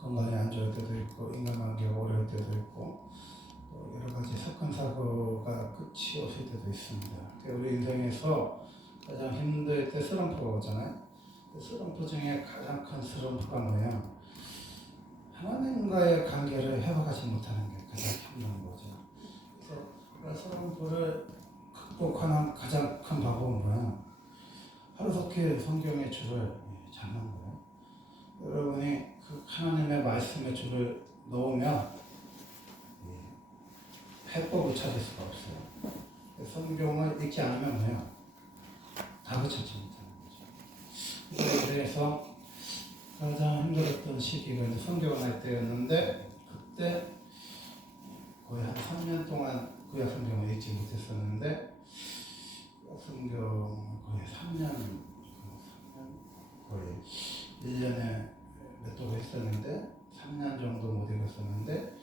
건강이 안 좋을 때도 있고 인간관계가 어려울 때도 있고 또 여러 가지 사건 사고가 끝이 없을 때도 있습니다. 우리 인생에서 가장 힘들 때 슬럼프가 오잖아요. 그 슬럼프 중에 가장 큰 슬럼프가 뭐예요? 하나님과의 관계를 회복하지 못하는 게 가장 힘든 거죠. 그래서 그 슬럼프를 극복하는 가장 큰 방법은 뭐야? 하루속히 성경의 줄을 잡는 거예요. 여러분이 그 하나님의 말씀의 줄을 놓으면 해법을 찾을 수가 없어요. 성경을 읽지 않으면 뭐야? 답을 찾지 못하는 거죠. 그래서 가장 힘들었던 시기가 이제 성경을 할 때였는데 그때 거의 한 3년 동안 구약 성경을 읽지 못했었는데 성경 거의 3년 거의 1년에 몇 도 했었는데 3년 정도 못 읽었었는데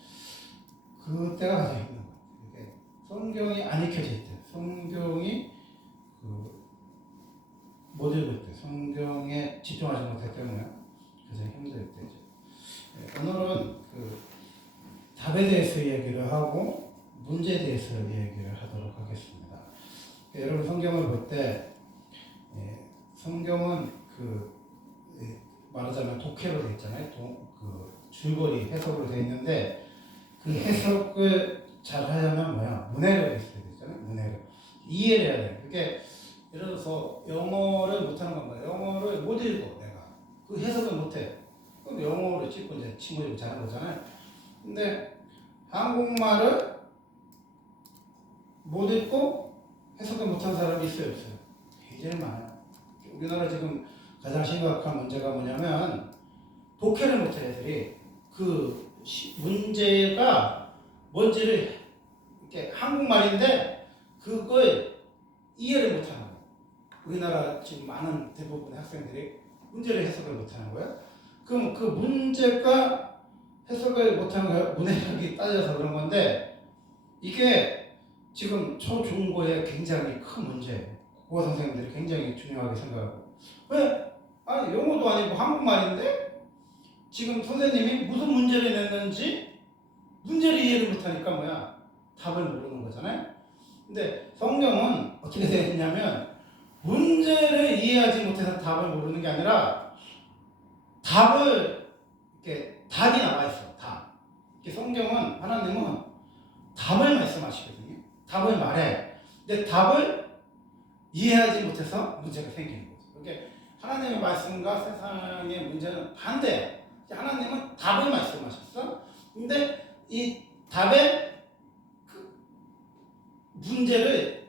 그때가 가장 힘든 것 같아요. 이게 성경이 안 읽혀질 때, 성경이 못 읽을 때, 성경에 집중하지 못할 때는 가장 힘들 때죠. 오늘은 답에 대해서 얘기를 하고 문제에 대해서 얘기를 하도록 하겠습니다. 여러분 성경을 볼 때 성경은 말하자면 독해로 되어 있잖아요. 줄거리 해석으로 되어 있는데 그 해석을 잘 하려면 뭐야? 문해력이 있어야 되잖아요. 문해력. 이해를 해야 돼요. 그게 예를 들어서 영어를 못하는 건 뭐야? 영어를 못 읽어 내가. 그 해석을 못해. 그럼 영어로 찍고 이제 친구들이 잘하는 거잖아요. 근데 한국말을 못 읽고 해석을 못한 사람이 있어요, 없어요? 굉장히 많아요. 우리나라 지금 가장 심각한 문제가 뭐냐면 독해를 못한 애들이 그 문제가 뭔지를 이렇게 한국말인데 그걸 이해를 못하는 거예요. 우리나라 지금 많은 대부분의 학생들이 문제를 해석을 못하는 거예요. 그럼 그 문제가 해석을 못하는 거예요. 문해력이 따져서 그런 건데 이게 지금 초중고에 굉장히 큰 문제예요. 국어 선생님들이 굉장히 중요하게 생각하고 왜? 아니 영어도 아니고 한국말인데 지금 선생님이 무슨 문제를 냈는지 문제를 이해를 못하니까 뭐야? 답을 모르는 거잖아요. 근데 성경은 어떻게 되어 있냐면 문제를 이해하지 못해서 답을 모르는 게 아니라 답을 이렇게 답이 나와 있어. 답. 성경은 하나님은 답을 말씀하시거든요. 답을 말해. 근데 답을 이해하지 못해서 문제가 생기는 거죠. 그게 하나님의 말씀과 세상의 문제는 반대야. 하나님은 답을 말씀하셨어. 근데 이 답의 문제를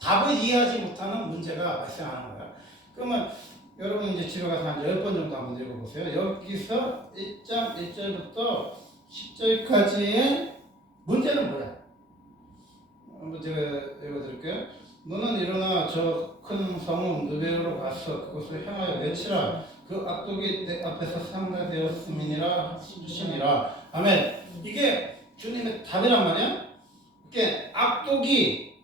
답을 이해하지 못하는 문제가 발생하는 거야. 그러면 여러분 이제 집에 가서 한 10번 정도 한번 읽어보세요. 여기서 1장 1절부터 10절까지의 문제는 뭐야? 한번 제가 읽어드릴게요. 너는 일어나 저 큰 성읍 느베로 가서 그곳을 향하여 외치라. 그 악독이 내 앞에서 상달되었음이니라 하시니라. 아멘. 이게 주님의 답이란 말이야. 이게 악독이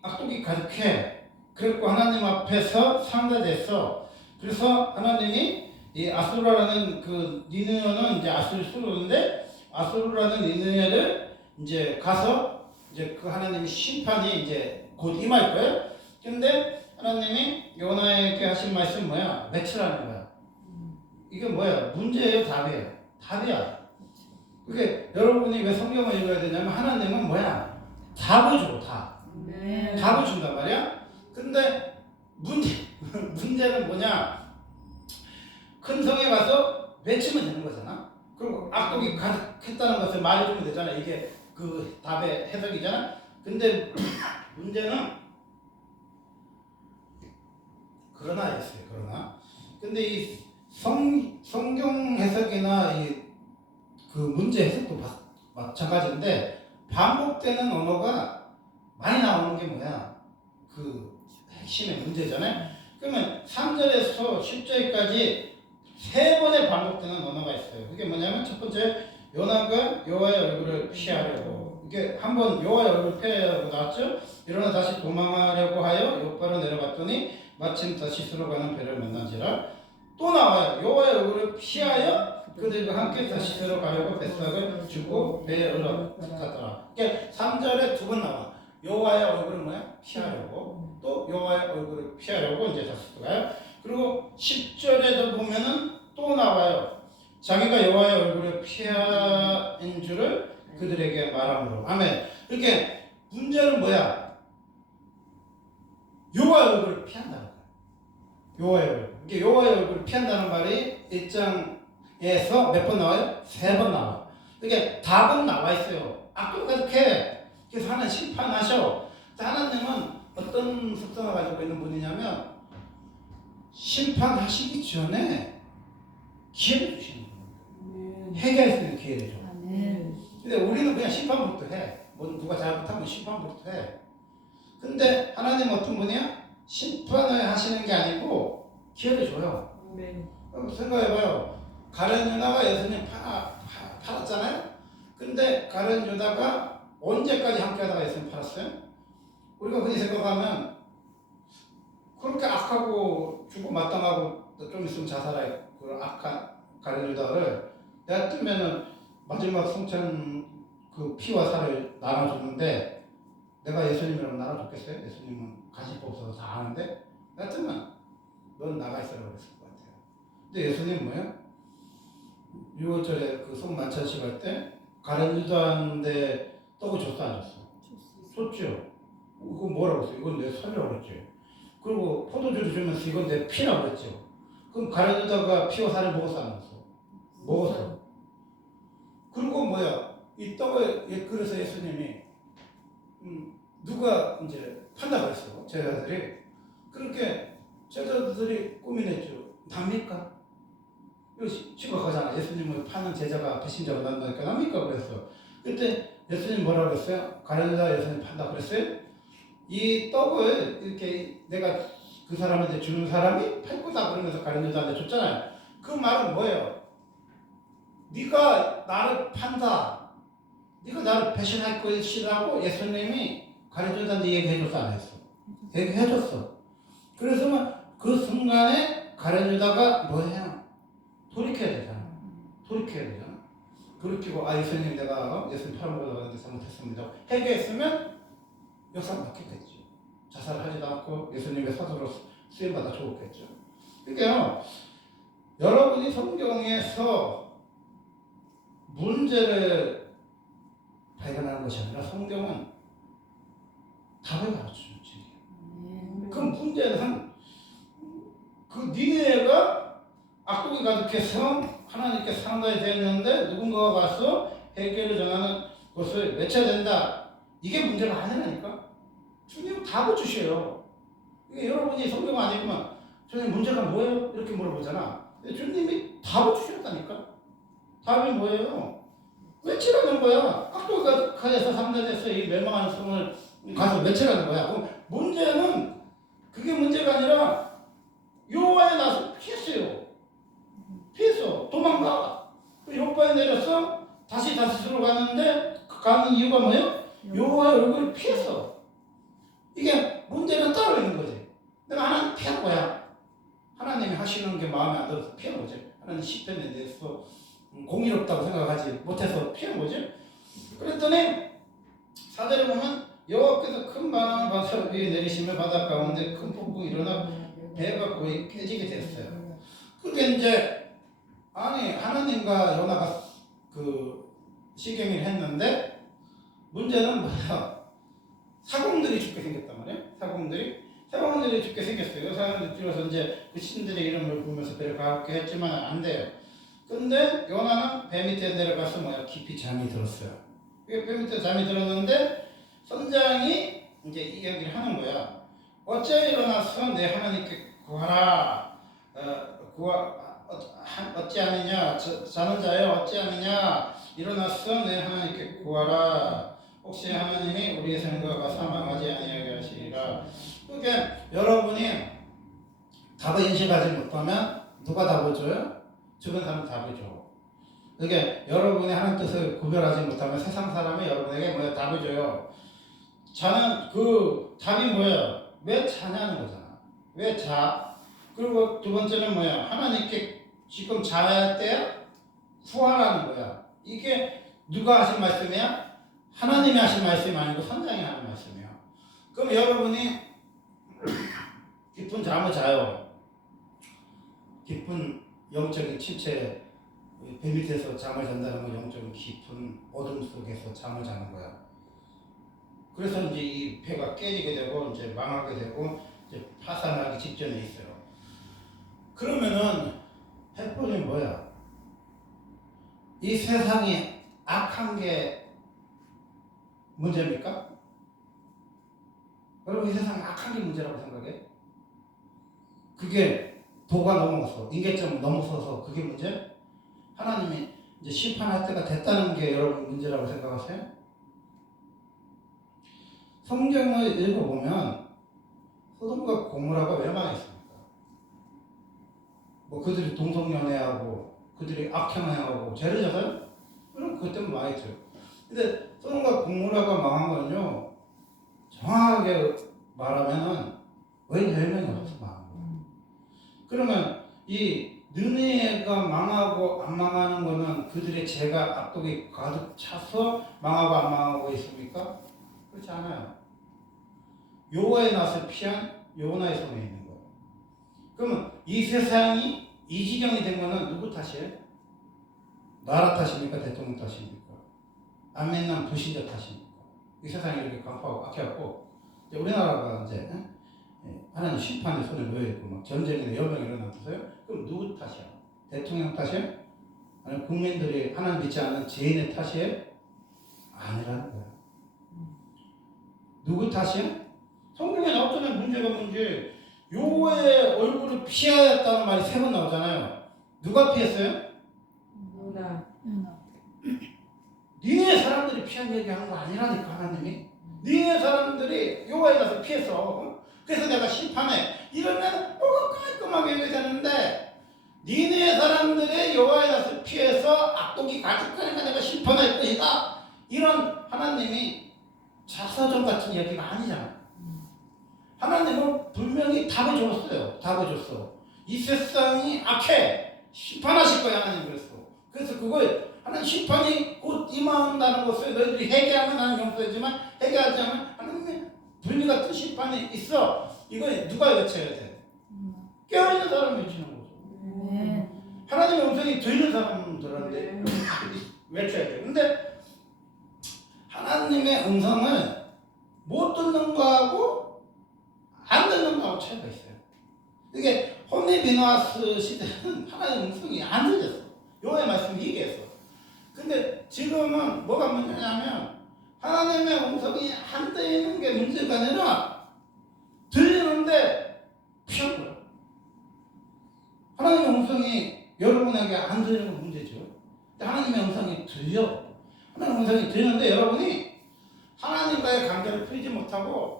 가득해. 그리고 하나님 앞에서 상달됐어. 그래서 하나님이 이 아수르라는 그 니느웨는 이제 아수르인데 아수르라는 니느웨를 이제 가서 이제 그 하나님의 심판이 이제 곧 임할 거예요. 근데 하나님이 요나에게 하신 말씀 뭐야? 외치라는 거야. 이게 뭐야? 문제예요, 답이에요? 답이야. 그게 여러분이 왜 성경을 읽어야 되냐면 하나님은 뭐야? 답을 줘, 답. 네. 답을 준단 말이야. 근데 문제는 뭐냐? 큰 성에 가서 외치면 되는 거잖아. 그리고 악독이 가득했다는 것을 말해주면 되잖아. 이게 그 답의 해석이잖아. 근데 문제는 그러나 있어요. 근데 이 성경 해석이나 그 문제 해석도 마찬가지인데 반복되는 언어가 많이 나오는 게 뭐야? 그 핵심의 문제잖아요. 그러면 3절에서 10절까지 3번의 반복되는 언어가 있어요. 그게 뭐냐면 첫 번째 요나가 여호와의 얼굴을 피하려고 이게 한번 여호와의 얼굴을 피하려고 나왔죠. 일어나 다시 도망하려고 하여 옆바로 내려갔더니 마침 다시스로 가는 배를 만난지라. 또 나와요. 여호와의 얼굴을 피하여 그들과 함께 다시 들어가려고 뱃삭을 주고 배에 올라갔더라. 그러니까 3절에 두 번 나와. 여호와의 얼굴을 뭐야? 피하려고. 또 여호와의 얼굴을 피하려고 이제 다시 들어가요. 그리고 10절에도 보면은 또 나와요. 자기가 여호와의 얼굴을 피한 줄을 그들에게 말함으로. 아멘. 이렇게 문제는 뭐야? 여호와의 얼굴을 피한다는 거야. 여호와의 얼굴. 이게 여호와의 얼굴을 피한다는 말이 1장에서 몇 번 나와요? 3번 나와. 이게 답은 나와 있어요. 악도가 이렇게 그래서 하나님 심판하셔. 하나님은 어떤 습성을 가지고 있는 분이냐면 심판하시기 전에 기회를 주시는 거예요. 해결할 수 있는 기회를 줘. 근데 우리는 그냥 심판부터 해. 뭐 누가 잘못하면 심판부터 해. 근데 하나님은 어떤 분이야? 심판을 하시는 게 아니고 기회를 줘요. 생각해봐요. 가룟 유다가 예수님 팔았잖아요. 근데 가룟 유다가 언제까지 함께하다가 예수님 팔았어요? 우리가 흔히 생각하면 그렇게 악하고 죽고 마땅하고 좀 있으면 자살할 그런 악한 가룟 유다를 내가 뜨면은 마지막 성찬 그 피와 살을 나눠줬는데 내가 예수님이랑 나눠줬겠어요? 예수님은 간식 없어서 다 아는데 내가 뜨면 넌 나가 있어라 그랬을 것 같아요. 근데 예수님 뭐예요? 6월절에 그 송만찬식 할 때 가룟 유다한테 떡을 줬어 안 줬어? 줬죠. 그거 뭐라고 했어요? 이건 내 살이라고 그랬지. 그리고 포도주를 주면서 이건 내 피라고 그랬죠. 그럼 가룟 유다가 피와 살을 먹었어 안 먹었어? 먹었어. 그리고 뭐야? 이 떡을 그래서 예수님이 누가 이제 판다 그랬어 제자들이. 그렇게 제자들이 꾸며냈죠. 납니까? 이거 심각하잖아. 예수님을 파는 제자가 배신자가 난다니까 납니까? 그랬어. 그때 예수님 뭐라고 그랬어요? 가룟 유다 예수님 판다 그랬어요? 이 떡을 이렇게 내가 그 사람한테 주는 사람이 팔 거다 그러면서 가룟 유다한테 줬잖아요. 그 말은 뭐예요? 네가 나를 판다. 네가 나를 배신할 것이라고 예수님이 가룟 유다한테 얘기해줬어 안 했어? 얘기해줬어. 그래서 그 순간에 가룟 유다가 뭐해요? 돌이켜야 되잖아. 돌이켜야 되잖아. 돌이키고 예수님 내가 예수님 팔아먹으려고 하는데 잘못했습니다. 회개했으면 역사가 바뀌겠지. 자살하지도 않고 예수님의 사도로 쓰임받아 죽었겠죠. 그러니까요. 여러분이 성경에서 문제를 발견하는 것이 아니라 성경은 답을 가르쳐주는 책이에요. 그 문제는 그 니느웨가 악독이 가득해서 하나님께 상달이 되었는데 누군가가 가서 해결을 전하는 것을 외쳐야 된다. 이게 문제가 아니라니까. 주님 답을 주셔요. 이게 여러분이 성경 아니지만 주님 문제가 뭐예요? 이렇게 물어보잖아. 주님이 답을 주셨다니까. 답이 뭐예요? 외치라는 거야. 악독이 가득해서 상달돼서 이 멸망하는 성을 가서 외치라는 거야. 그럼 문제는 그게 문제가 아니라 여호와에 나서 피했어요. 피했어. 도망가. 여호와에 내려서 다시 들어가는데 가는 이유가 뭐예요? 여호와의 얼굴을 피했어. 이게 문제는 따로 있는 거지. 내가 하나님 피한 거야. 하나님이 하시는 게 마음에 안 들어서 피한 거지. 하나님 시편에 대해서 공의롭다고 생각하지 못해서 피한 거지. 그랬더니 4절에 보면 여호와께서 큰 바람을 바다 위에 내리시며 바다 가운데 큰 폭풍이 일어나 배가 거의 깨지게 됐어요. 그게 이제 하나님과 요나가 그 시경을 했는데 문제는 뭐야? 사공들이 죽게 생겼단 말이에요. 사공들이 죽게 생겼어요. 사람들이 들어서 이제 그 신들의 이름을 부르면서 배를 가볍게 했지만 안 돼요. 근데 요나는 배 밑에 내려가서 깊이 잠이 들었어요. 배 밑에 잠이 들었는데 선장이 이제 이 얘기를 하는 거야. 어째 일어나서 내 하나님께 구하라. 어찌하느냐 자는 자여 어찌하느냐 일어나서 내 하나님께 구하라. 혹시 하나님이 우리의 생각과 사망하지 아니하게 하시리라. 그러니까 여러분이 답을 인식하지 못하면 누가 답을 줘요? 주변 사람 답을 줘. 그러니까 여러분이 하나님 뜻을 구별하지 못하면 세상 사람이 여러분에게 답을 줘요. 자는 그 답이 뭐예요? 왜 자냐는 거잖아. 왜 자? 그리고 두 번째는 뭐야? 하나님께 지금 자야 할 때야 구하라는 거야. 이게 누가 하신 말씀이야? 하나님이 하신 말씀이 아니고 선장이 하는 말씀이야. 그럼 여러분이 깊은 잠을 자요. 깊은 영적인 침체, 배 밑에서 잠을 잔다는 건 영적인 깊은 어둠 속에서 잠을 자는 거야. 그래서 이제 이 배가 깨지게 되고 이제 망하게 되고 이제 파산하기 직전에 있어요. 그러면은 해법이 뭐야? 이 세상이 악한 게 문제입니까? 여러분 이 세상이 악한 게 문제라고 생각해? 그게 도가 넘어서 인계점을 넘어서서 그게 문제? 하나님이 이제 심판할 때가 됐다는 게 여러분 문제라고 생각하세요? 성경을 읽어보면 소돔과 고모라가 왜 망했습니까? 뭐 그들이 동성연애하고 그들이 악행하고 죄를 져서요? 그럼 그것 때문에 망했죠. 근데 소돔과 고모라가 망한 건요, 정확하게 말하면은 왜 열명이 없어서 망한 거예요. 그러면 이 느네가 망하고 안 망하는 거는 그들의 죄가 악독이 가득 차서 망하고 안 망하고 있습니까? 그렇지 않아요. 여호와의 낯을 피한 요나의 손에 있는 거예요. 그러면 이 세상이 이 지경이 된 거는 누구 탓이에요? 나라 탓입니까? 대통령 탓입니까? 안 믿는 불신자 탓입니까? 이 세상이 이렇게 강파하고 악해갖고 우리나라가 이제 하나님 심판의 손에 놓여있고 막 전쟁이나 여병이 일어났어요? 그럼 누구 탓이야? 대통령 탓이야? 아니면 국민들이 하나님 믿지 않는 죄인의 탓이에요? 아니라는 거야. 누구 탓이야? 성경에 나왔잖아요. 문제가 문제. 여호와의 얼굴을 피해야 했다는 말이 3번 나오잖아요. 누가 피했어요? 누나. 니네 사람들이 피한 얘기하는 거 아니라니까 하나님이. 니네 사람들이 여호와의 낯을 피했어. 그래서 내가 심판해. 이러면 깔끔하게 얘기되는데 니네 사람들의 여호와의 낯을 피해서 악독이 가득하니까 내가 심판할 것이다. 이런 하나님이 자서전 같은 얘기가 아니잖아. 하나님은 분명히 답을 줬어요. 답을 줬어. 이 세상이 악해. 심판하실 거야 하나님 그랬어. 그래서 그걸 하나님 심판이 곧 임한다는 것을 너희들이 회개하면 나는 용서하지만 회개하지 않으면 하나님의 불미 같은 심판이 있어. 이거 누가 외쳐야 돼? 깨어있는 사람이 외치는 거죠. 하나님의 음성이 들리는 사람들한테 외쳐야 돼. 근데 하나님의 음성을 못 듣는 거하고 안 듣는 거하고 차이가 있어요. 이게 호미비누아스 시대는 하나님의 음성이 안 들렸어. 여호와의 말씀이 얘기했어. 근데 지금은 뭐가 문제냐면 하나님의 음성이 안 들리는 게 문제가 아니라 들리는데 피한 거야. 하나님의 음성이 여러분에게 안 들리는 건 문제죠. 근데 하나님의 음성이 들려. 하나님의 음성이 들리는데 여러분이 하나님과의 관계를 풀지 못하고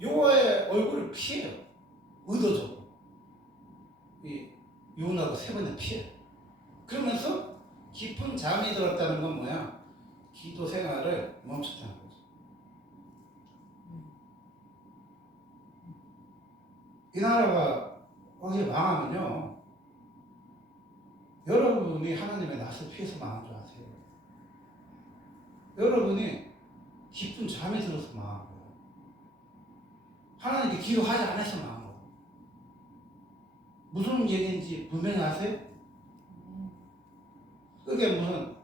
여호와의 얼굴을 피해요. 의도적으로. 이 요나가 3번에 피해요. 그러면서 깊은 잠이 들었다는 건 뭐야? 기도 생활을 멈췄다는 거죠. 이 나라가 어디 망하면요, 여러분이 하나님의 낯을 피해서 망한 줄 아세요? 여러분이 깊은 잠이 들어서 망한 거예요. 하나님께 기도하지 않아서 망한 거예요. 무슨 얘기인지 분명히 아세요? 그게 무슨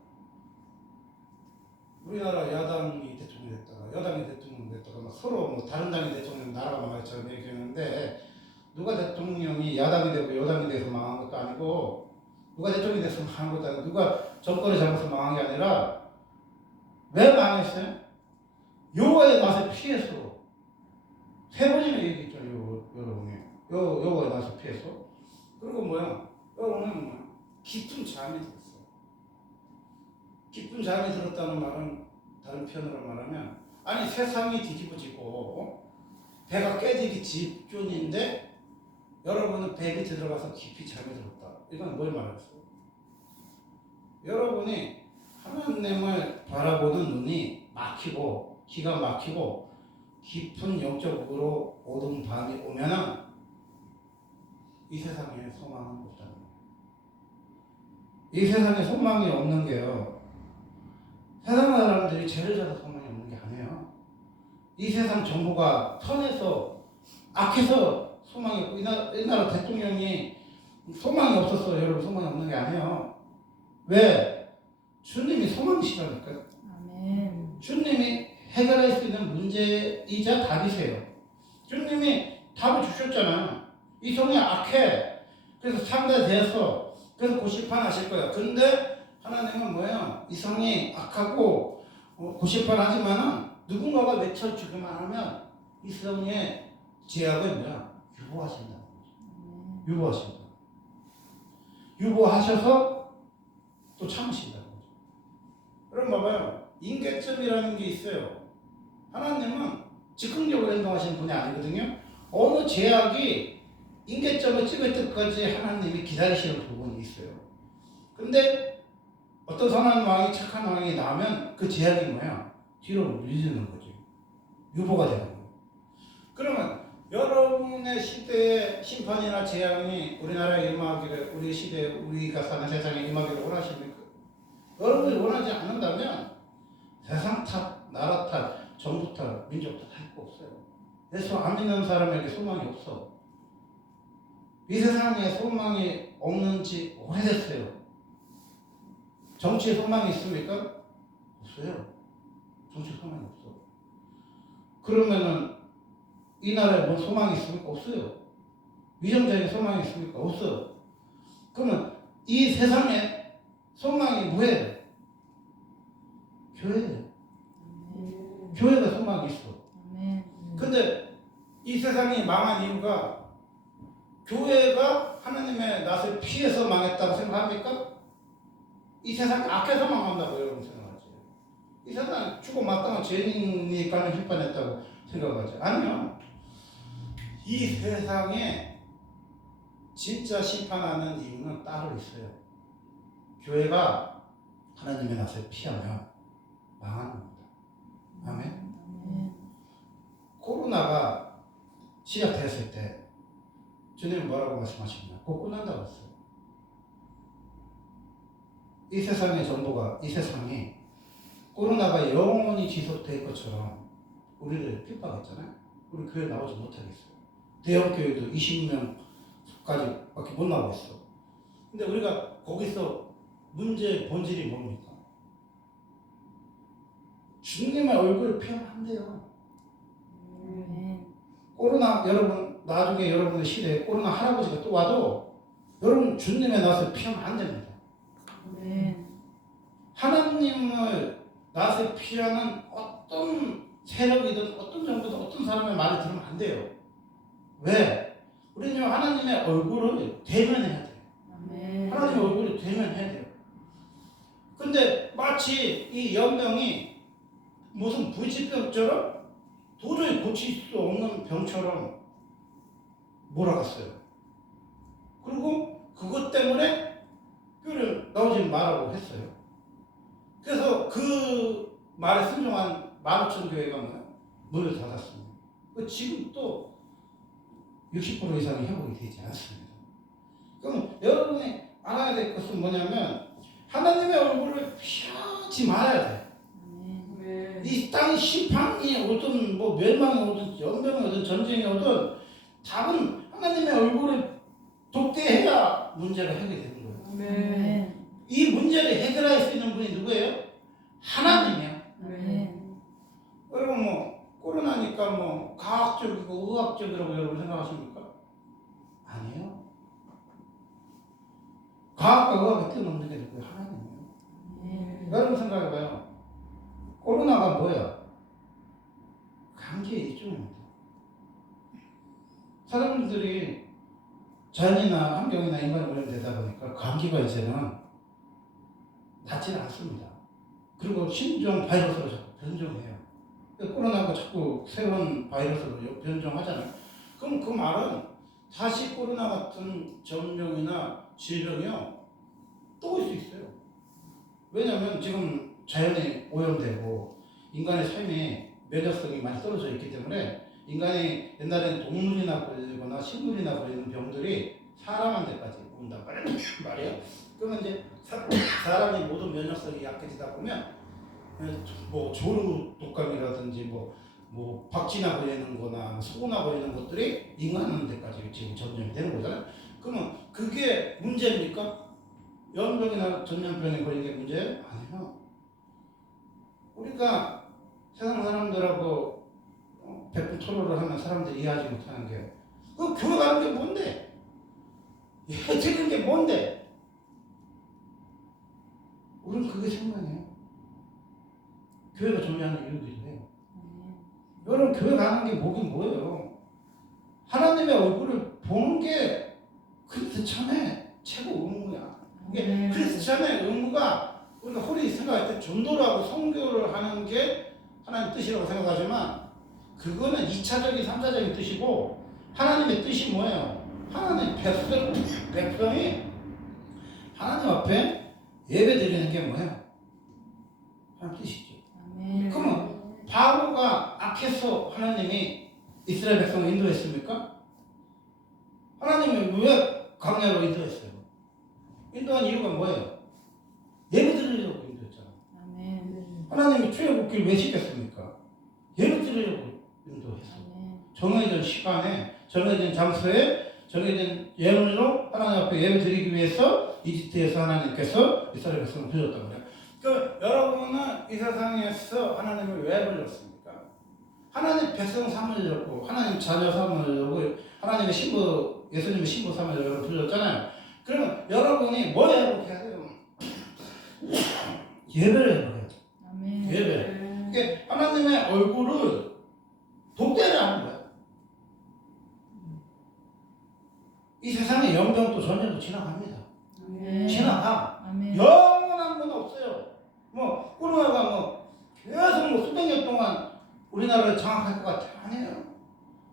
우리나라 야당이 대통령 됐다가 여당이 대통령 됐다가 막 서로 뭐 다른 당이 대통령 나라가 망할처럼 얘기하는데 누가 대통령이 야당이 되고 여당이 돼서 망한 것도 아니고 누가 대통령이 돼서 망한 것도 아니고 누가 정권을 잡아서 망한 게 아니라 왜 망했어요? 여호와의 낯을 피해서 3번이나 얘기했죠. 여러분이 여호와의 낯을 피해서. 그리고 뭐야? 여러분은 깊은 잠이 들었어. 깊은 잠이 들었다는 말은 다른 표현으로 말하면 아니 세상이 뒤집어지고 배가 깨지기 직전인데 여러분은 배 밑에 들어가서 깊이 잠이 들었다. 이건 뭘 말했어요? 여러분이 하나님을 바라보는 눈이 막히고 기가 막히고 깊은 영적으로 어두운 밤이 오면은 이 세상에 소망은 없다는 거예요. 이 세상에 소망이 없는 게요. 세상 사람들이 죄를 져서 소망이 없는 게 아니에요. 이 세상 정부가 선해서 악해서 소망이 없고 이 나라 대통령이 소망이 없었어. 여러분 소망이 없는 게 아니에요. 왜? 주님이 소망이시라니까요. 아멘. 주님이 해결할 수 있는 문제이자 답이세요. 주님이 답을 주셨잖아요. 이 성이 악해. 그래서 상대돼서 그래서 고시판하실 거야. 근데 하나님은 뭐예요? 이 성이 악하고 고시판하지만은 누군가가 외쳐주기만 하면 이 성의 제약을 뭐야? 유보하신다. 유보하신다. 유보하셔서 또 참으신다. 그럼 봐봐요. 인계점이라는 게 있어요. 하나님은 즉흥적으로 행동하시는 분이 아니거든요. 어느 제약이 인계점을 찍을 때까지 하나님이 기다리시는 부분이 있어요. 근데 어떤 선한 왕이 착한 왕이 나오면 그 제약이 뭐야? 뒤로 밀리는 거죠. 유보가 되는 거예요. 그러면 여러분의 시대의 심판이나 재앙이 우리나라에 임하기를, 우리 시대에 우리가 사는 세상에 임하기를 원하십니까? 여러분이 원하지 않는다면 세상 탓, 나라 탓, 정부 탓, 민족 탓 할 거 없어요. 예수 안 믿는 사람에게 소망이 없어. 이 세상에 소망이 없는지 오래됐어요. 정치에 소망이 있습니까? 없어요. 정치에 소망이 없어. 그러면은 이 나라에 뭔 소망이 있습니까? 없어요. 위정자에게 소망이 있습니까? 없어요. 그러면 이 세상에 소망이 뭐예요? 교회예요. 교회가 소망이 있어. 근데 이 세상이 망한 이유가 교회가 하나님의 낯을 피해서 망했다고 생각합니까? 이 세상이 악해서 망한다고 여러분 생각하지. 이 세상 죽고 마땅한 죄인이니까 심판했다고 생각하지. 아니요. 이 세상에 진짜 심판하는 이유는 따로 있어요. 교회가 하나님의 낯을 피하면 망하는 겁니다. 아멘. 코로나가 시작되었을 때 주님은 뭐라고 말씀하셨나요? 곧 끝난다고 했어요. 이 세상의 정보가, 이 세상이 코로나가 영원히 지속될 것처럼 우리를 핍박했잖아요. 우리 교회 나오지 못하겠어요. 대형 교회도 20명까지 밖에 못 나오고 있어. 근데 우리가 거기서 문제의 본질이 뭡니까? 주님의 얼굴을 피하면 안 돼요. 코로나, 여러분, 나중에 여러분의 시대에 코로나 할아버지가 또 와도 여러분 주님의 낯을 피하면 안 됩니다. 하나님을 낯을 피하는 어떤 세력이든 어떤 정부든 어떤 사람의 말을 들으면 안 돼요. 왜? 우리는 하나님의 얼굴을 대면해야 돼요. 하나님의 얼굴을 대면해야 돼요. 근데 마치 이 연병이 무슨 불치병처럼 도저히 고칠 수 없는 병처럼 몰아갔어요. 그리고 그것 때문에 교회를 나오지 말라고 했어요. 그래서 그 말에 순종한 15,000교회가 문을 닫았습니다. 지금 또 60% 이상이 회복이 되지 않습니다. 그럼 여러분이 알아야 될 것은 뭐냐면 하나님의 얼굴을 피하지 말아야 돼. 이 땅 심판이 오든 뭐 멸망이 오든 연병이 오든 전쟁이 오든 답은 하나님의 얼굴을 돋게 해야 문제가 해결되는 거예요. 이 문제를 해결할 수 있는 분이 누구예요? 하나님이요. 여러분 뭐 코로나니까 뭐 과학적이고 의학적이라고 여러분 생각하십니까? 아니에요. 과학과 의학을 뛰어넘는 게 누구예요? 하나님이에요. 여러분 생각해봐요. 코로나가 뭐야? 감기의 일종입니다. 사람들이 자연이나 환경이나 인간이 오염되다 보니까 감기가 이제는 낫지는 않습니다. 그리고 신종 바이러스로 자꾸 변종해요. 코로나가 자꾸 새로운 바이러스로 변종하잖아요. 그럼 그 말은 다시 코로나 같은 전병이나 질병이요 또 올 수 있어요. 왜냐하면 지금 자연이 오염되고 인간의 삶이 면역성이 많이 떨어져 있기 때문에 인간이 옛날에는 동물이나 걸리거나 식물이나 걸리는 병들이 사람한테까지 온단 말이에요. 그러면 이제 사람이 모든 면역성이 약해지다 보면 뭐 조류 독감이라든지 뭐 박쥐나 걸리는 거나 뭐 소나 걸리는 것들이 인간한테까지 지금 전염이 되는 거잖아요. 그러면 그게 문제입니까? 연병이나 전염병에 걸린 게 문제예요? 아니요. 우리가 세상 사람들하고 백분 토론을 하면 사람들이 이해하지 못하는 게 그 교회 가는 게 뭔데? 예배 드리는 게 뭔데? 우리는 그게 생각이에요. 교회가 존재하는 이유기도 해요. 여러분 교회 가는 게 뭐긴 뭐예요? 하나님의 얼굴을 보는 게 크리스찬의 최고 의무야. 이게 크리스찬의 의무가 우리가 홀히 생각할 때 전도라고 선교를 하는 게 하나님 뜻이라고 생각하지만 그거는 2차적인 3차적인 뜻이고 하나님의 뜻이 뭐예요? 하나님 백성이 하나님 앞에 예배 드리는 게 뭐예요? 하나님 뜻이죠. 그러면 바로가 악해서 하나님이 이스라엘 백성을 인도했습니까? 하나님이 왜 광야로 인도했어요? 인도한 이유가 뭐예요? 예배 드리려고 인도했잖아요. 하나님이 출애굽기를 왜 시켰습니까? 예배 드리려고 인도했어요. 정해진 시간에 정해진 장소에 정해진 예물로 하나님 앞에 예배 드리기 위해서 이집트에서 하나님께서 이스라엘 백성을 부르셨단 말이에요. 그 여러분은 이 세상에서 하나님을 왜 불렀습니까? 하나님 백성 삼으려고 하나님 자녀 삼으려고 하나님의 신부 예수님의 신부 삼으려고 불렀잖아요. 그러면 여러분이 뭐 회복해야 돼요? 예배를 해야 돼요. 예배. 이게 하나님의 얼굴을 독대를 하는 거야. 이 세상에 연병도 전쟁도 지나갑니다. 지나가. 영원한 건 없어요. 뭐 코로나가 계속 수백 년 동안 우리나라를 장악할 것 같아. 아니에요.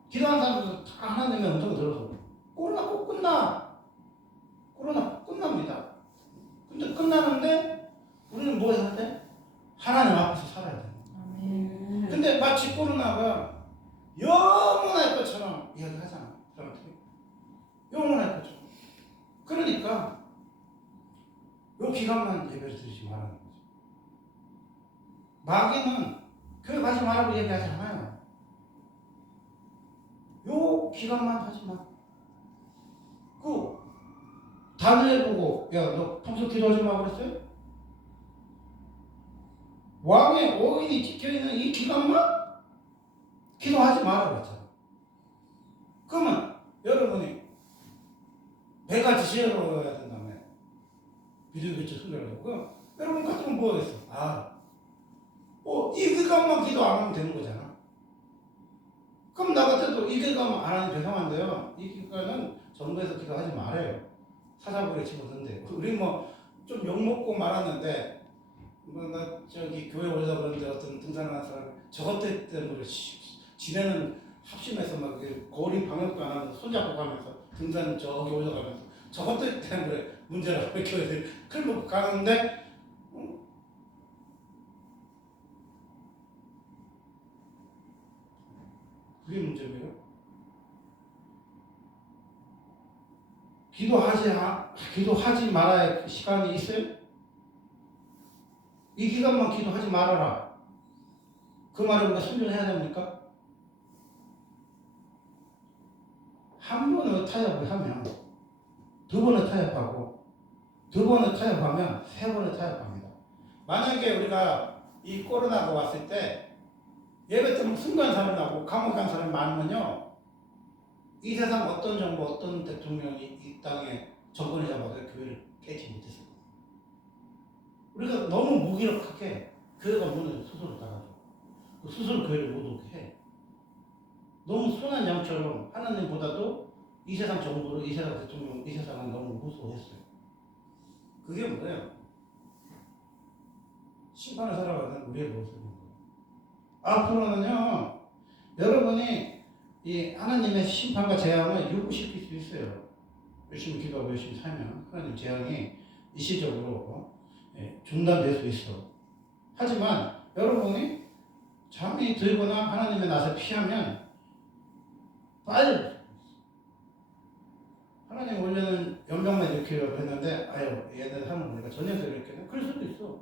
기도하는 사람들도 다 하나님의 음성을 들어서 코로나 꼭 끝나. 코로나 끝납니다. 근데 끝나는데 우리는 뭐 해야 돼? 하나님 앞에서 살아야 돼. 근데 마치 코로나가 영원할 것처럼 이야기하잖아. 사람들이. 영원할 것처럼. 그러니까 요 기간만 예배를 드리지 말라는 거죠. 마귀는 교회 가지 말라고 얘기하지 않아요. 요 기간만 하지 마. 다니엘 보고 야 너 평소 기도하지 마 그랬어요? 왕의 오인이 찍혀있는 이 기간만 기도하지 마라 그랬잖아. 그러면 여러분이 배가 지시러야 된다며 비디오 교체 순결하고 여러분 같으면 뭐 하겠어? 이 기간만 기도 안 하면 되는 거잖아. 그럼 나 같아도 이 기간만 안 하면 죄송한데요. 이 기간은 정부에서 기도하지 말아요. 사자불에 집어던데. 우리 좀 욕먹고 말았는데 나 저기 교회 올라 그러는데 어떤 등산하는 사람이 저것 때문에 지네는 합심해서 막 거리 방역도 안 하면서 손잡고 가면서 등산 저기 올라가면서 저것 때문에 문제라고 교회들이 그러고 가는데 그게 문제예요? 기도하지 말아야 할 시간이 있어요? 이 기간만 기도하지 말아라. 그 말을 우리가 순종해야 됩니까? 한 번을 타협을 하면 두 번을 타협하고 두 번을 타협하면 세 번을 타협합니다. 만약에 우리가 이 코로나가 왔을 때 예배 때문에 순간 살아나고 감옥 간 사람이 많으면요. 이 세상 어떤 정부, 어떤 대통령이 이 땅에 정권을 잡아도 교회를 깨지 못했어요. 우리가 너무 무기력하게 교회가 문을 스스로 닫아줘. 스스로 교회를 못 오게 해. 너무 순한 양처럼 하나님보다도 이 세상 정부를, 이 세상 대통령, 이 세상을 너무 무서워했어요. 그게 뭐예요? 심판을 살아가는 우리의 모습입니다. 앞으로는요, 여러분이 이 하나님의 심판과 재앙을 유구시킬 수 있어요. 열심히 기도하고 열심히 살면 하나님 재앙이 일시적으로 중단될 수 있어. 하지만 여러분이 잠이 들거나 하나님의 낯을 피하면 빨리 하나님 원래는 연병만 일으키려고 했는데 아유 얘들 하는 거니까 전혀서 일으키네. 그럴 수도 있어.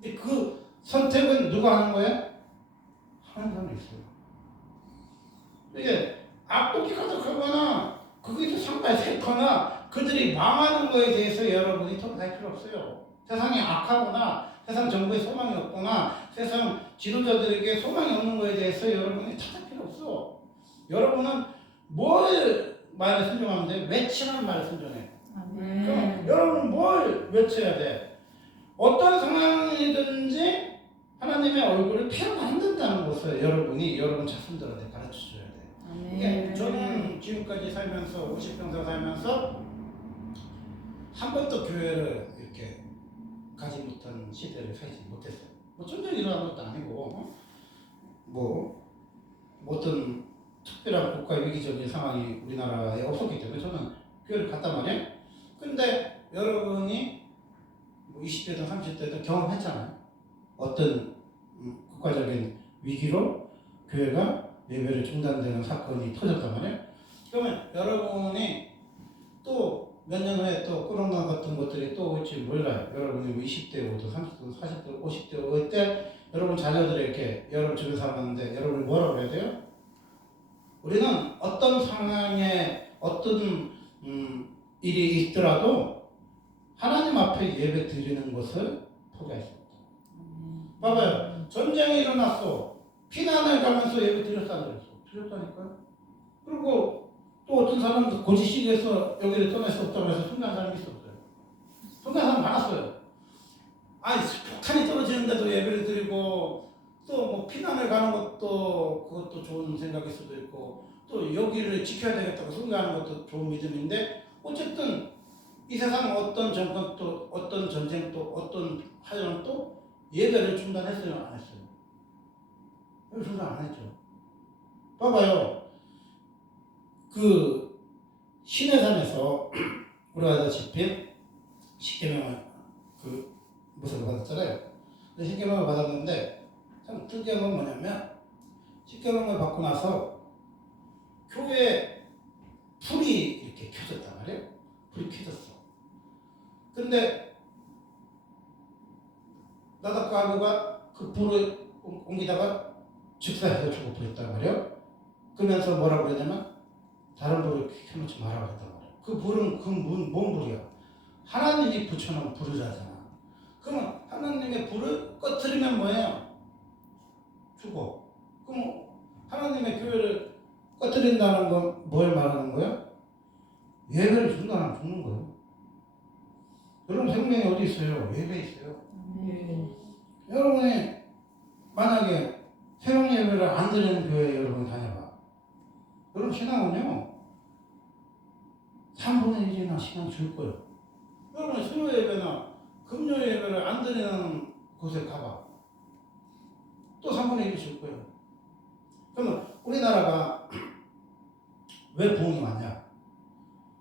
근데 그 선택은 누가 하는 거야? 하는 사람이 있어요. 이게 악독이 가득하거나 그게 상당히 세거나 그들이 망하는 거에 대해서 여러분이 토론할 필요 없어요. 세상이 악하거나 세상 정부에 소망이 없거나 세상 지도자들에게 소망이 없는 거에 대해서 여러분이 탓할 필요 없어. 여러분은 뭘 말을 순종하면 돼? 외치는 말을 순종해. 그럼 여러분은 뭘 외쳐야 돼? 어떤 상황이든지 하나님의 얼굴을 피하면 안 된다는 것을 여러분이 여러분 자손들한테 가르쳐줘야 돼. 이게 저는 지금까지 살면서 50평생 살면서 한 번도 교회를 이렇게 가지 못한 시대를 살지 못했어요. 뭐 전쟁이 일어난 것도 아니고 뭐 어떤 특별한 국가 위기적인 상황이 우리나라에 없었기 때문에 저는 교회를 갔단 말이에요. 근데 여러분이 뭐 20대든 30대든 경험했잖아요. 어떤 국가적인 위기로 교회가 예배를 중단되는 사건이 터졌단 말이에요. 그러면 여러분이 또 몇 년 후에 또 코로나 같은 것들이 또 올지 몰라요. 여러분이 뭐 20대 오든 30대, 40대, 50대 올 때 여러분 자녀들에게 여러분 주변 사람한테 여러분이 뭐라고 해야 돼요? 우리는 어떤 상황에 어떤 일이 있더라도 하나님 앞에 예배 드리는 것을 포기할 수 없다. 봐봐요. 전쟁이 일어났어. 피난을 가면서 예배 드렸다 안 드렸어? 드렸다니까요. 그리고 또 어떤 사람은 고지식에서 여기를 떠날 수 없다고 해서 순간 사람이 있었어요. 순간 사람 많았어요. 아니 폭탄이 떨어지는데도 예배를 드리고 또 뭐 피난을 가는 것도 그것도 좋은 생각일 수도 있고 또 여기를 지켜야 되겠다고 순간하는 것도 좋은 믿음인데 어쨌든 이 세상 어떤 정권도 어떤 전쟁도 어떤 하여도 예배를 중단했어요 안 했어요? 예배 중단 안 했죠. 봐봐요. 그 시내산에서 우리가 알다시피 십계명을 그 무서워 받았잖아요. 근데 십계명을 받았는데 참 특이한 건 뭐냐면 십계명을 받고 나서 교회에 불이 이렇게 켜졌단 말이에요. 불이 켜졌어. 근데 나다카루가 그 불을 옮기다가 즉사해서 죽어버렸단 말이에요. 그러면서 뭐라고 그러냐면 다른 불을 켜놓지 말라고 했단 말이에요. 그 불은 뭔 불이야? 하나님이 붙여놓은 불이라잖아. 그러면 하나님의 불을 꺼트리면 뭐예요? 죽어. 그럼 하나님의 교회를 꺼트린다는 건 뭘 말하는 거야? 예배를 중단하면 죽는 거예요. 여러분 생명이 어디 있어요? 예배에 있어요. 여러분이 만약에 새벽 예배를 안 드리는 교회에 여러분 다녀봐. 여러분 신앙은요 3분의 1이나 시간 줄 거예요. 여러분 수요 예배나 금요 예배를 안 드리는 곳에 가봐. 또 3분의 1이 줄 거예요. 그러면 우리나라가 왜 부흥이 많냐?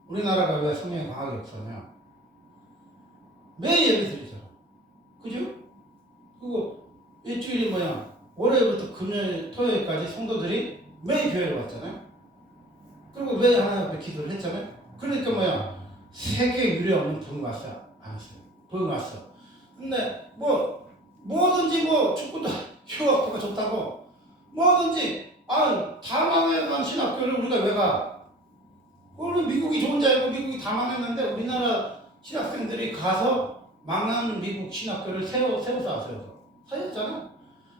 우리나라가 왜 성령이 강하게 없었냐? 매일 예배 드리잖아. 그죠? 그리고 일주일이 뭐야? 월요일부터 금요일, 토요일까지 성도들이 매일 교회에 왔잖아요. 그리고 왜 하나님 앞에 기도를 했잖아요. 그러니까 뭐야? 세계 유례 없는 부흥이 왔어요? 안 왔어요? 부흥이 왔어. 근데 뭐든지 축구도 휴학교가 좋다고 뭐든지 다 망해간 신학교를 우리가 왜 가? 우리 미국이 좋은 줄 알고 미국이 다 망했는데 우리나라 신학생들이 가서 망한 미국 신학교를 세워서 살렸잖아.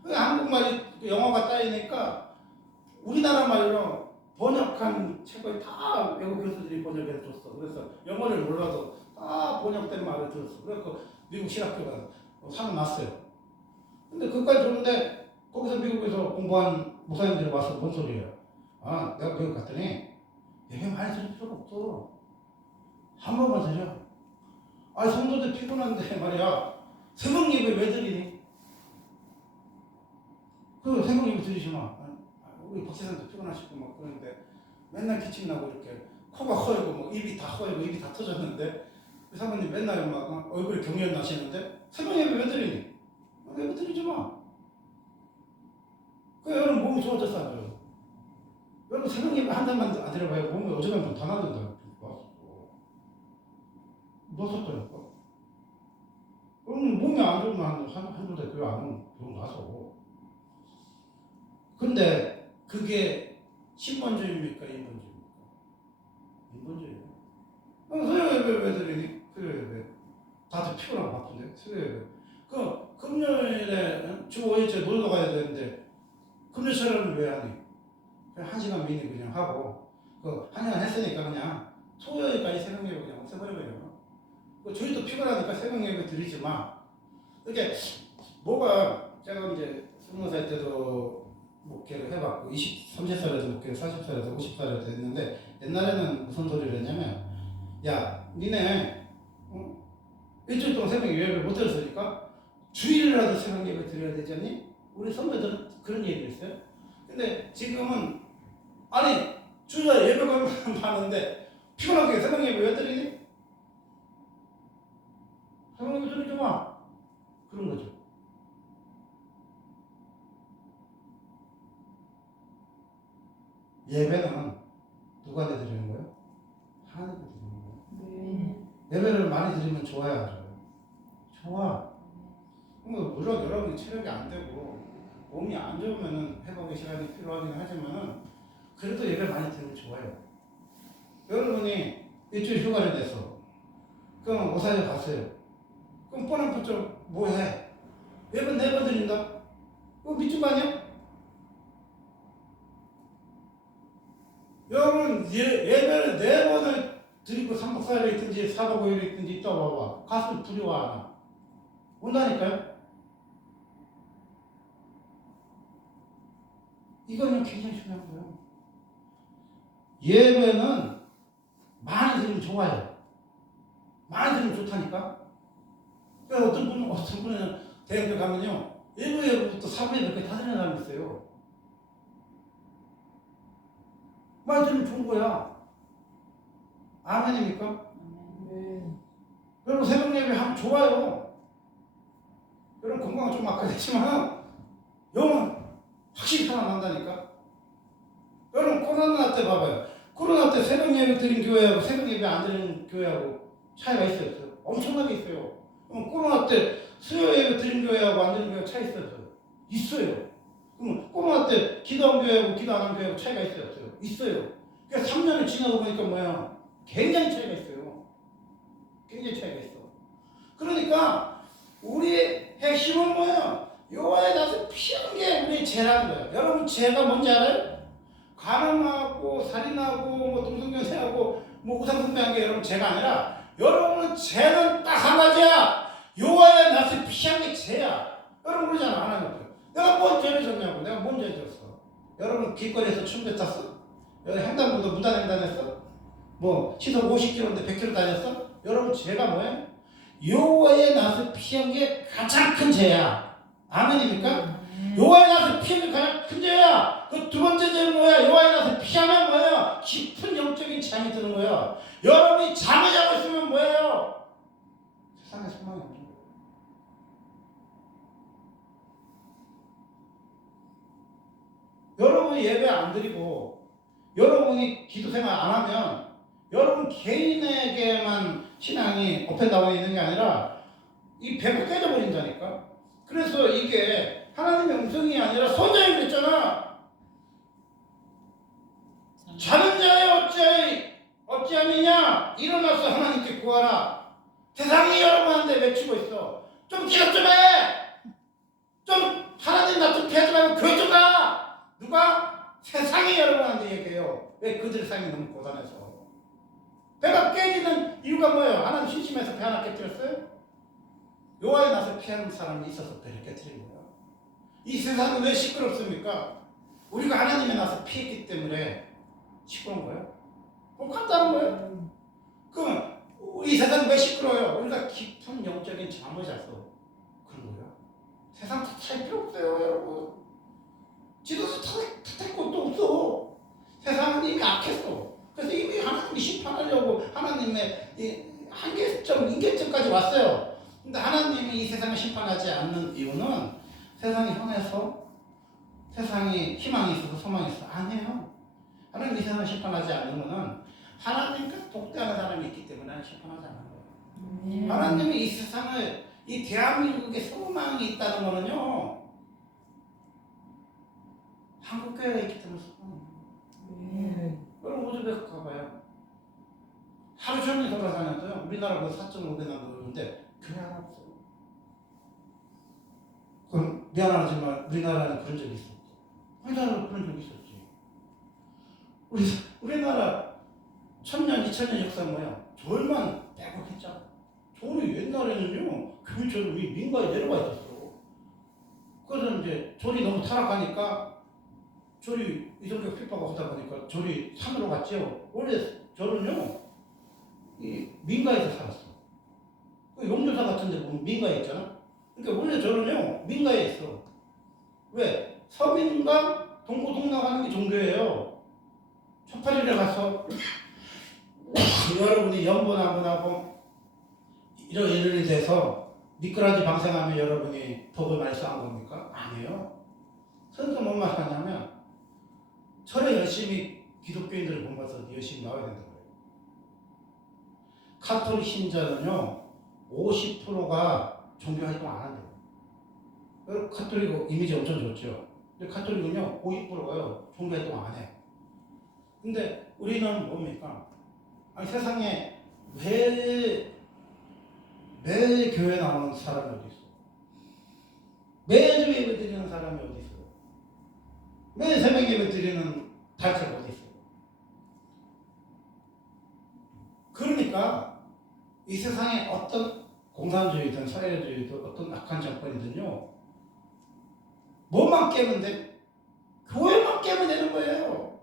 한국말이 영어가 따이니까 우리나라 말로 번역한 책을 다 외국 교수들이 번역해서 줬어. 그래서 영어를 몰라도 다 번역된 말을 들었어. 그래서 미국 신학교가 살아났어요. 근데 그까지 좋은데 거기서 미국에서 공부한 목사님들이 와서 뭔 소리예요? 내가 미국 갔더니 예배 많이 드릴 필요가 없어. 한 번만 드려. 성도들 피곤한데 말이야. 새벽 예배 왜 드리니? 그 새벽 예배 드리지 마. 우리 박사님도 피곤하시고 막 그러는데 맨날 기침 나고 이렇게 코가 허이고 뭐 입이 다 허이고 입이 다 터졌는데 그 사모님 맨날 막 얼굴에 경련 나시는데 새벽 예배 왜 드리니? 예배 드리지 마. 여러분 몸이 좋아졌어 안 돼요? 여러분 새벽 예배 한 달만 안 드려봐요. 몸이 어지간하면 다 나던다. 넣었었다니까. 그럼 몸이 안 좋으면 한두 달 교회 안 오면 병 나서. 근데 그게 신본주의입니까? 인본주의입니까? 인본주의예요. 수요예배 왜 드리니? 수요예배. 다들 피곤하고 바쁜데? 수요예배. 금요일에 주 5일째 놀러 가야 되는데 금요일 촬영을 왜 하니? 그냥 1시간 미니 그냥 하고 1시간 했으니까 그냥 토요일까지 새벽 예배 그냥 없애버려요. 저희도 피곤하니까 새벽 예배 드리지만 이렇게 뭐가 제가 이제 20살 때도 목회를 해봤고 30살에도 목회, 40살에도 50살에도 했는데 옛날에는 무슨 소리를 했냐면 야 니네 일주일 동안 새벽 예배를 못 들었으니까 주일이라도 새벽 예배 드려야 되지 않니? 우리 선배들은 그런 얘기를 했어요. 근데 지금은 아니 주일날 예배가 많은데 피곤하게 새벽 예배 왜 드리니? 새벽 예배 드리지 마. 그런 거죠. 예배는 누가 드리는 거예요? 하나님께 드리는 거예요. 예배를 많이 드리면 좋아요, 안 좋아요? 좋아. 물론 여러분이 체력이 안 되고 몸이 안 좋으면 회복의 시간이 필요하긴 하지만은 그래도 예배 많이 드리면 좋아요. 여러분이 일주일 휴가를 냈어. 그럼 오사에 갔어요. 그럼 뻔한 것좀 뭐 해? 예배 4번 드린다? 그거 미친 거 아니야? 여러분 예배를 4번을 드리고 3박 4일에 있든지 4박 5일에 있든지 있다 와봐. 가슴 두려워 안 와? 온다니까요? 이거는 굉장히 중요한 거예요. 예배는 많이 드리면 좋아요. 많이 드리면 좋다니까? 그래서 어떤 분은 대학교 가면요. 1부 예배부터 4부 예배까지 다 드리는 사람이 있어요. 많이 드리면 좋은 거야. 아멘입니까? 여러분 새벽 예배 하면 좋아요. 여러분 건강은 좀 악화됐지만 영은 확실히 살아난다니까. 여러분 코로나 때 봐봐요. 코로나 때 새벽 예배 드린 교회하고 새벽 예배 안 드린 교회하고 차이가 있어요, 없어요? 엄청나게 있어요. 그럼 코로나 때 수요 예배 드린 교회하고 안 드린 교회 차이 있어요? 있어요. 그럼 코로나 때 기도한 교회하고 기도 안 한 교회하고 차이가 있어요, 없어요? 있어요. 그러니까 3년을 지나고 보니까 뭐야? 굉장히 차이가 있어요. 굉장히 차이가 있어. 그러니까 우리의 핵심은 뭐야? 여호와의 낯을 피하는 게 우리의 죄라는 거예요. 여러분 죄가 뭔지 알아요? 가늠하고 살인하고 뭐 동성연애하고 뭐 우상숭배한 게 여러분 죄가 아니라 여러분은 죄는 딱 한 가지야. 여호와의 낯을 피하는 게 죄야. 여러분 그러잖아. 하나님 앞에 내가 뭔 죄를 졌냐고. 내가 뭔 죄를 졌어? 여러분 길거리에서 춤 뱉었어? 여러분 횡단보도 무단횡단했어? 뭐 시속 50km인데 100km 다녔어? 여러분 죄가 뭐예요? 여호와의 낯을 피한 게 가장 큰 죄야. 아멘입니까? 여호와의 낯을 피하는 게 가장 큰 죄야. 그 두 번째 죄는 뭐야? 여호와의 낯을 피하면 뭐예요? 깊은 영적인 잠이 드는 거예요. 여러분이 잠을 자고 있으면 뭐예요? 세상에 소망이 없는 거예요. 여러분이 예배 안 드리고 여러분이 기도 생활 안 하면 여러분 개인에게만 신앙이 업앤다운에 있는 게 아니라 이 배가 깨져버린다니까. 그래서 이게 하나님의 음성이 아니라 선자에 그랬잖아. 자는 자여 어찌하느냐 일어나서 하나님께 구하라. 세상이 여러분한테 외치고 있어. 좀 기도 좀 해. 좀 하나님 나 좀 피하지 말고 교회 좀 가. 누가? 세상이 여러분한테 얘기해요. 왜? 그들의 삶이 너무 고단해서. 배가 깨지는 이유가 뭐예요? 하나님 심심해서 배 하나 깨뜨렸어요? 여호와의 낯을 피하는 사람이 있어서 배를 깨뜨린 거예요. 이 세상은 왜 시끄럽습니까? 우리가 하나님의 낯을 피했기 때문에 시끄러운 거예요. 그럼 간단한 거예요. 그럼 이 세상은 왜 시끄러워요? 우리가 깊은 영적인 잠을 자서 그런 거예요. 세상 탓할 필요 없어요, 여러분. 지도서 탓할 것도 없어. 세상은 이미 악했어. 그래서 이미 하나님이 심판하려고 하나님의 한계점, 인계점까지 왔어요. 근데 하나님이 이 세상을 심판하지 않는 이유는 세상이 현해서 세상이 희망이 있어서 소망이 있어서 아니에요. 하나님 이 세상을 심판하지 않는 것은 하나님과 독대하는 사람이 있기 때문에 심판하지 않는 거예요. 하나님이 이 세상을, 이 대한민국에 소망이 있다는 거는요, 한국교회가 있기 때문에 소망이에요. 여러분 우즈베크 가봐요. 하루 종일 돌아다녔어요. 우리나라 뭐 4.5배나 그러는데 교회 하나 없어요. 그럼 미안하지만 우리나라는 그런 적이 있었어. 우리나라는 그런 적이 있었지. 우리나라 1000년, 2000년 역사 뭐야? 절만 빼곡했잖아. 절이 옛날에는요, 교회처럼 민가에 내려가 있었어. 그래서 이제 절이 너무 타락하니까 절이 이성격 핍박을 하다 보니까 절이 산으로 갔죠. 원래 절은요, 이 민가에서 살았어. 그 용조사 같은 데 보면 민가에 있잖아. 그러니까 원래 절은요, 민가에 있어. 왜? 서민과 동고동락하는 게 종교예요. 초파리를 가서 여러분이 연번하고 이런 일이 돼서 미꾸라지 방생하면 여러분이 복을 많이 쌓은 겁니까? 아니에요. 선생님 뭔 말하냐면 절에 열심히 기독교인들을 본받아서 열심히 나와야 된다고 해요. 카톨릭 신자는요 50%가 종교활동 안 한대요. 카톨릭 이미지 엄청 좋죠. 근데 카톨릭은요 50%가요 종교활동 안 해. 근데 우리는 뭡니까? 아니 세상에 매일 교회 나오는 사람이 어디 있어? 매주 예배 드리는 사람이 어디 있어? 매일 새벽 예배 드리는 단체가 어디 있어? 그러니까 이 세상에 어떤 공산주의든 사회주의든 어떤 악한 정권이든요 뭐만 깨면 돼? 교회만 깨면 되는 거예요.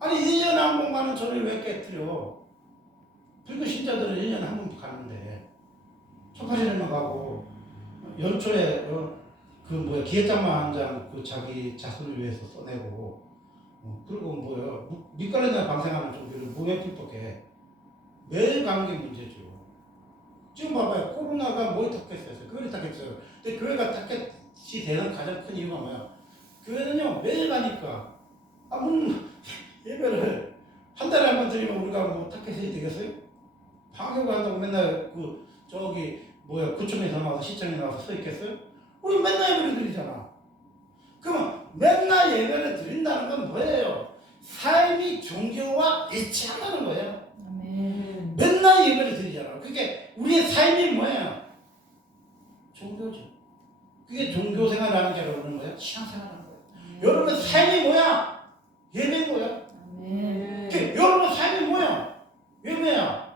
아니 1년에 한 번 가는 절을 왜 깨뜨려? 불교 신자들은 1년에 한 번 가는데 초파리를만 가고 연초에 그 뭐야 기획장만 한 장 그 자기 자손을 위해서 써내고 그리고 뭐야 밑가래나 방생하는 종교를 뭐에 핍박해? 매일 가는 게 문제죠. 지금 봐봐요. 코로나가 뭘 탔겠어요? 교회를 탔겠어요. 근데 교회가 타겟이 되는 가장 큰 이유가 뭐야? 교회는요 매일 가니까 예배를 한 달에 한 번 드리면 우리가 뭐 타겟이 되겠어요? 방역을 한다고 맨날 구청에서 나와서 시청에 나와서 서 있겠어요? 우리 맨날 예배를 드리잖아. 그러면 맨날 예배를 드린다는 건 뭐예요? 삶이 종교와 일치한다는 거예요. 아멘. 맨날 예배를 드리잖아. 그게 우리의 삶이 뭐예요? 종교죠. 그게 종교 생활하는 게 여러분은 뭐야? 신앙생활하는 거예요. 여러분의 삶이 뭐야? 예배인 거야. 아멘. 여러분의 삶이 뭐야? 예배야.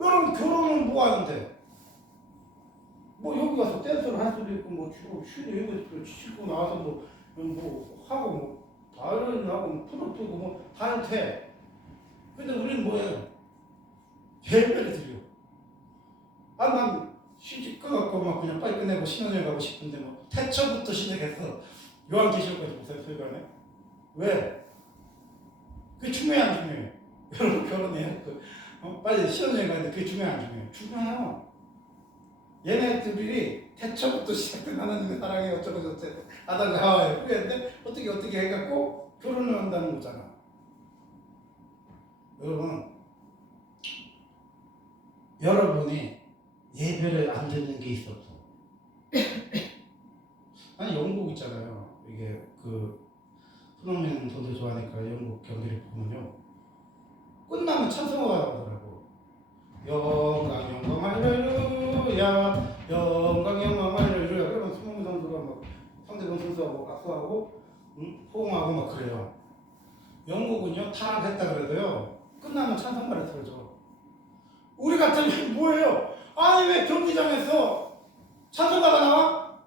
여러분 결혼은 뭐 하는데? 뭐 여기 가서 댄스를 할 수도 있고 뭐 쉬는 예배 치고 나와서 뭐 하고 뭐 다른 하고 프로 뜨고 뭐 다 해도 돼. 근데 우리는 뭐예요? 예배를 드려. 난 시집 꺼갖고 막 그냥 빨리 끝내고 신혼여행 가고 싶은데 뭐 태초부터 시작해서 요한계시록까지 보세요. 설교하네. 왜? 그게 중요해 안 중요해? 여러분 결혼해요. 빨리 신혼여행 가는데 그게 중요해 안 중요해? 중요해요. 얘네들이 태초부터 시작된 하나님의 사랑에 어쩌고 저쩌고 아담과 하와의 후예인데 어떻게 해갖고 결혼을 한다는 거잖아. 여러분이 예배를 안 듣는 게 있었어. 아니 영국 있잖아요. 이게 손흥민 선수 좋아하니까 영국 경기를 보면요 끝나면 찬송가 하더라고. 영광 할렐루야 영광 할렐루야. 그러면 손흥민 선수가 막 상대방 선수하고 악수하고 호응하고 막 그래요. 영국은요 타락했다 그래도요 끝나면 찬송가를 틀어줘. 우리 같으면 뭐예요? 아니 왜 경기장에서 찬송가가 나와?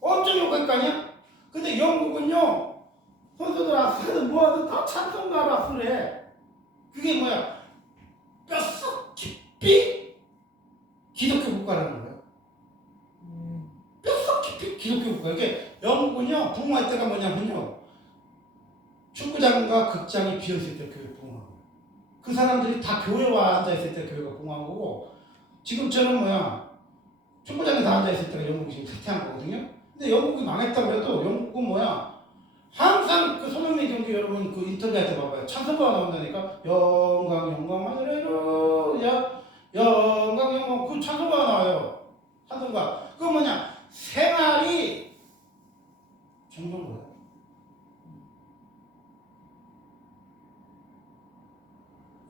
엄청 욕할 거 아니야? 근데 영국은요 선수들 악수하든 뭐하든 다 찬송가로 악수를 해. 그게 뭐야? 뼛속 깊이 기독교 국가라는 거야. 뼛속 깊이 기독교 국가. 이게 영국은요 부흥할 때가 뭐냐면요 축구장과 극장이 비어있을 때 교회 부흥하고 그 사람들이 다 교회에 와 앉아있을 때 교회가 부흥한 거고 지금처럼 축구장에 다 앉아있을 때가 영국이 지금 사퇴한 거거든요. 근데 영국이 망했다고 해도 영국은 항상 그 손흥민 경기 여러분 그 인터뷰할 때 봐봐요. 찬송가가 나온다니까. 영광 영광 할렐루야 영광 영광 그 찬송가가 나와요. 찬송가. 그 뭐냐 생활이 죽는 거예요.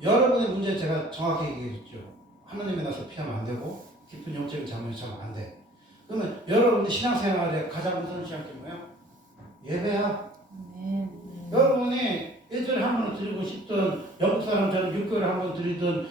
여러분의 문제 제가 정확히 얘기해 줬죠. 하나님의 낯을 피하면 안 되고 깊은 영적인 잠을 자면 안 돼. 그러면 여러분의 신앙생활에 가장 우선시할 게 뭐야? 예배야. 여러분이 일주일에 한 번은 드리고 싶든 영국 사람처럼 6개월에 한 번 드리든